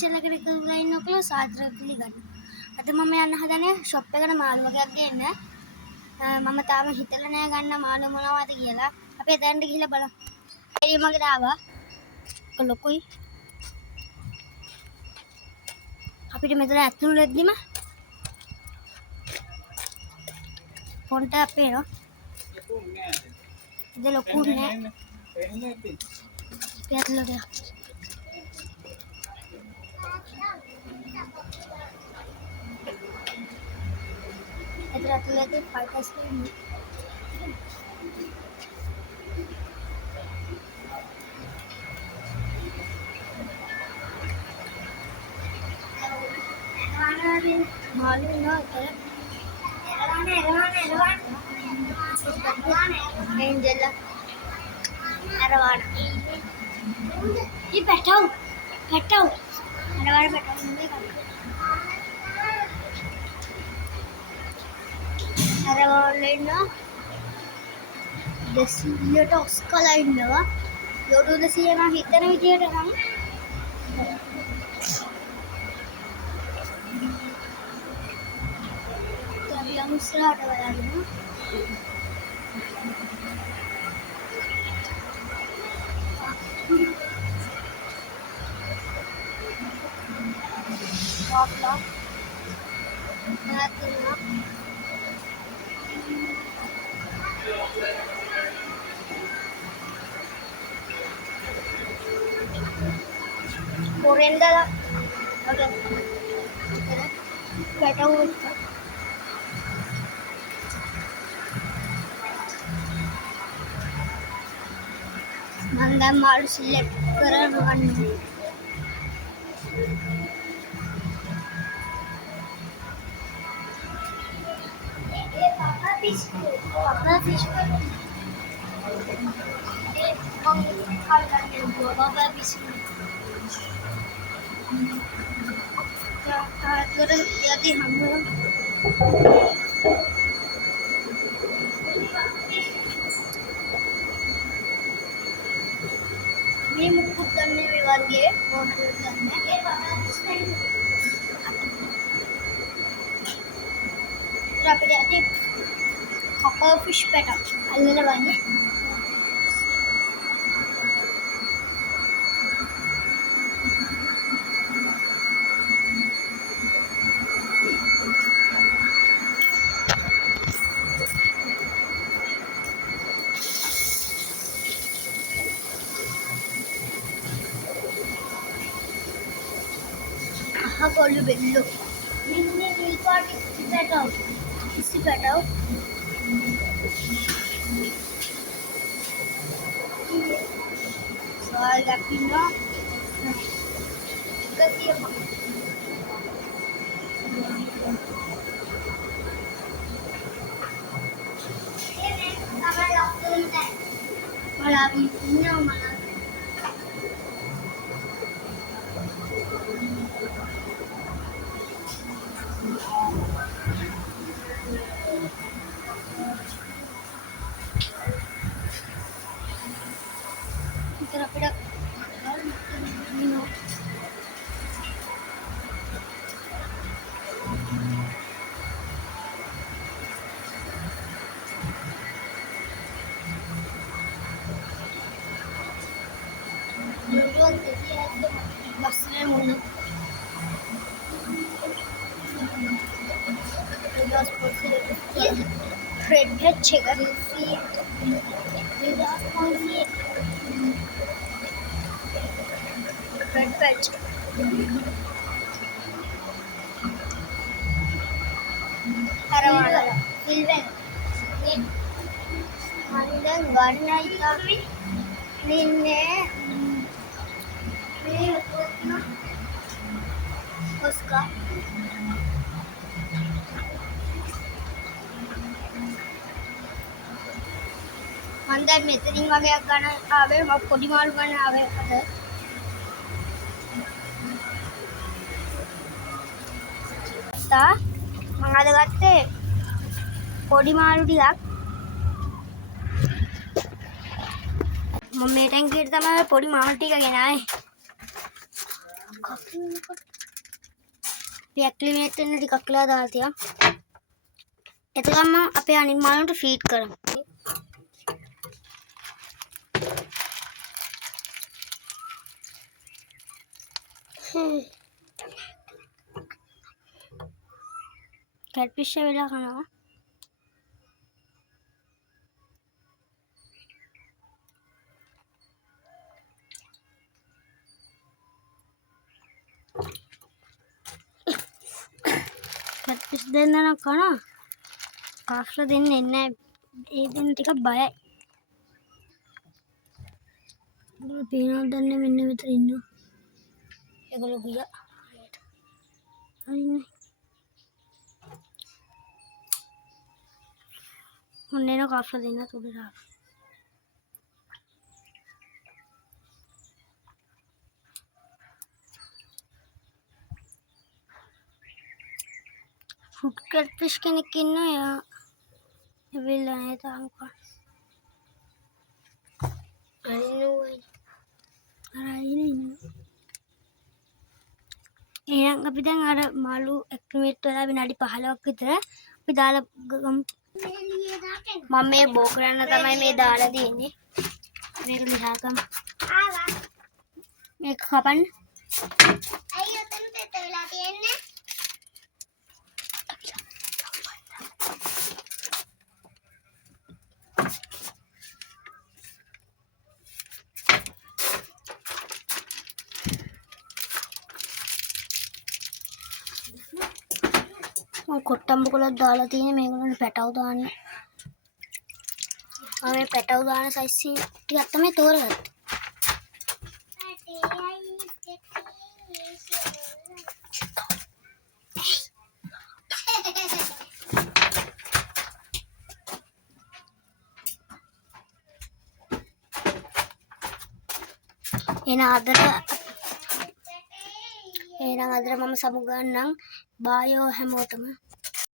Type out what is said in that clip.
channel එකට එකතු වෙලා ඉන්න ඔයගොල්ලෝ සාදරව පිළිගන්නවා. අද මම යන්න හදන්නේ shop එකට මාළු වගේක් ගේන්න. මම තාම හිතලා නෑ ගන්න මාළු මොනවද කියලා. අපි එතනට ගිහිල්ලා බලමු. එළිය මගට ආවා. ලොකුයි. අපිට මෙතන ඇතුළු වෙද්දිම ෆොන්ට් එකක් පේනවා. ඉතින් ලොකු නෑ. ඇතුළට යන්න. ඇතුළට ෆයිටර්ස් ඉන්නේ. මාළු නෝ एंजल अरवाना ये बैठाओ अरवाना बैठाओ अरवाना දෙසියට ඔස්කලා ඉන්නවා යොඩු 200 මම හිතන විදියට නම් අපි ඉස්සරහට බලන්න वापला नातुना कोरेंडा अगर बैठा हुआ मंदा मारू सिलेक्ट करવાનું पापा फिश हम खा लेंगे पापा फिश तुरंत यदि हम ये मुकुट करने में वाले मोटर करने ये पापा फिश रापड़े Papa fish pet up. Allana banne. Aha gollu bello. Ninne nil party pet out. Isi pet out. Soal lapino kasi apa ini kamera laptop ini malah ini malah rapida no yo decía esto basre mundo los posibles red red chegar si red patch Aravana silver mandan garna ikavi ninne me utna uska mandan මෙතනින් වගේක් ගන්න ආවේ මම පොඩි මාළු ගන්න ආවේ අද මම අද ගත්තේ පොඩි මාළු ටිකක් මම මේ ටැංකියට තමයි පොඩි මාළු ටික ගෙනාවේ ඇක්ලිමේට් වෙන්න ටිකක් වෙලා දාලා තියා. එතකම අපේ අනිත් මාළුන්ට ෆීඩ් කරමු. කැට්ෆිෂ් වෙලා කනවා. කැට්ෆිෂ් දෙන්න නම් කනවා. කාස්ලා දෙන්නේ නැහැ. ඒ දෙන්න ටිකක් බයයි. පේනවද දන්නේ මෙන්න මෙතන ඉන්නවා. ඒගොල්ලෝ ගියා. අයිනේ. මොන්නේ නෝ කාස්ලා දෙන්න උඩට. ෆුඩ් කැට්ෆිෂ් කෙනෙක් ඉන්නවා. එයා එවිල්ලා නැහැ තාම. එහෙනම් අපි දැන් අර මාළු ඇක්ටිවේට් වෙලා විනාඩි 15ක් විතර අපි දාලා ගමු. මම මේ බෝ කරන්න තමයි මේ දාලා දෙන්නේ. මේක ලියා ගමු. ආවා. මේක කපන්න. අයියෝ තන තෙත වෙලා තියෙන්නේ. කොට්ටම්බ කොලක් දාලා තියෙන මේගොල්ලන්ට පැටව දාන්න. මම මේ පැටව දාන සයිස් ටිකක් තමයි තෝරගත්තේ. එහෙනම් අදට මම සමු ගන්නම්. බායෝ හැමෝටම.